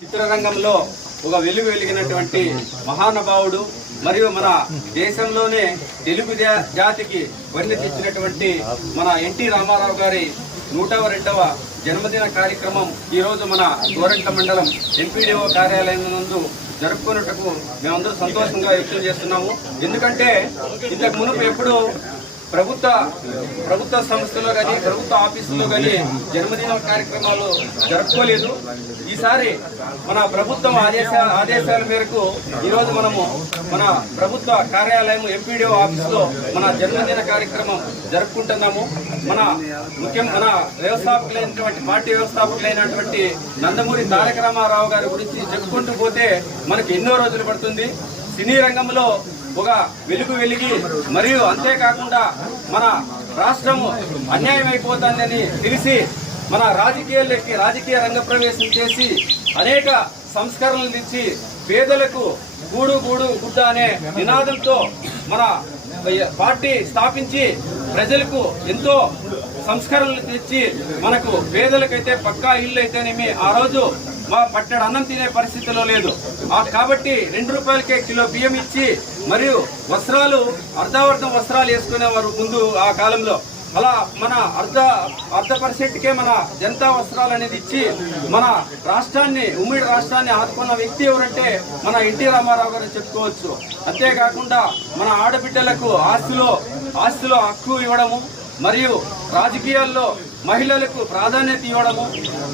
చిత్రరంగంలో ఒక వెలుగు వెలిగినటువంటి మహానుభావుడు మరియు మన దేశంలోనే తెలుగు జాతికి వన్నె తెచ్చినటువంటి మన ఎన్టీ రామారావు గారి 102వ జన్మదిన కార్యక్రమం ఈ రోజు మన గోరంట్ల మండలం ఎంపీడీఓ కార్యాలయం నందు జరుపుకున్నట్టుకు మేమందరూ సంతోషంగా వ్యక్తం చేస్తున్నాము. ఎందుకంటే ఇంతకు మునుపు ఎప్పుడు ప్రభుత్వ సంస్థలో కానీ ప్రభుత్వ ఆఫీసులో కానీ జన్మదిన కార్యక్రమాలు జరుపుకోలేదు. ఈసారి మన ప్రభుత్వం ఆదేశాల మేరకు ఈరోజు మనము మన ప్రభుత్వ కార్యాలయం ఎంపీడీఓ ఆఫీసులో మన జన్మదిన కార్యక్రమం జరుపుకుంటున్నాము. మన వ్యవస్థాపకులైనటువంటి పార్టీ వ్యవస్థాపకులైనటువంటి నందమూరి తారక రామారావు గారి గురించి చెప్పుకుంటూ పోతే మనకి ఎన్నో రోజులు పడుతుంది. సినీ రంగంలో ఒక వెలుగు వెలిగి మరియు అంతేకాకుండా మన రాష్ట్రము అన్యాయం అయిపోతుందని తెలిసి మన రాజకీయ రంగ ప్రవేశం చేసి అనేక సంస్కరణలు తెచ్చి పేదలకు గూడు గుడ్డ అనే నినాదంతో మన పార్టీ స్థాపించి ప్రజలకు ఎంతో సంస్కరణలు తెచ్చి మనకు పేదలకైతే పక్కా ఇల్లు అయితేనేమి ఆ రోజు మా పట్టెడు అన్నం తినే పరిస్థితిలో లేదు. కాబట్టి 2 రూపాయలకే కిలో బియ్యం ఇచ్చి మరియు అర్ధావర్ధం వస్త్రాలు వేసుకునేవారు ముందు ఆ కాలంలో. అలా మన అర్ధ పర్సెంట్కే మన జనతా వస్త్రాలు అనేది ఇచ్చి మన ఉమ్మడి రాష్ట్రాన్ని ఆదుకున్న వ్యక్తి ఎవరంటే మన ఎన్టీ రామారావు గారు చెప్పుకోవచ్చు. అంతేకాకుండా మన ఆడబిడ్డలకు ఆస్తిలో హక్కు ఇవ్వడము మరియు రాజకీయాల్లో మహిళలకు ప్రాధాన్యత ఇవ్వడము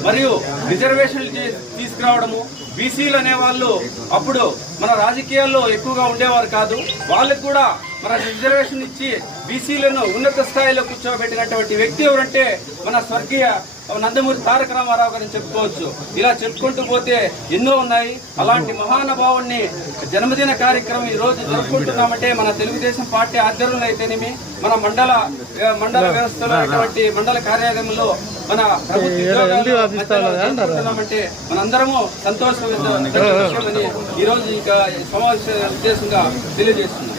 మరియు రిజర్వేషన్లు తీసుకురావడము. బీసీలు అనేవాళ్ళు అప్పుడు మన రాజకీయాల్లో ఎక్కువగా ఉండేవారు కాదు. వాళ్ళకు కూడా మన రిజర్వేషన్ ఇచ్చి బీసీలను ఉన్నత స్థాయిలో కూర్చోబెట్టినటువంటి వ్యక్తి ఎవరంటే మన స్వర్గీయ నందమూరి తారక రామారావు గారిని చెప్పుకోవచ్చు. ఇలా చెప్పుకుంటూ పోతే ఎన్నో ఉన్నాయి. అలాంటి మహానుభావుని జన్మదిన కార్యక్రమం ఈ రోజు జరుపుకుంటున్నామంటే మన తెలుగుదేశం పార్టీ ఆధ్వర్యంలో అయితేనేమి మన మండల వ్యవస్థలో మండల కార్యాలయంలో మన ప్రభుత్వమంటే మనందరము సంతోషమని ఈ రోజు ఇంకా సమావేశ ఉద్దేశంగా తెలియజేస్తున్నాం.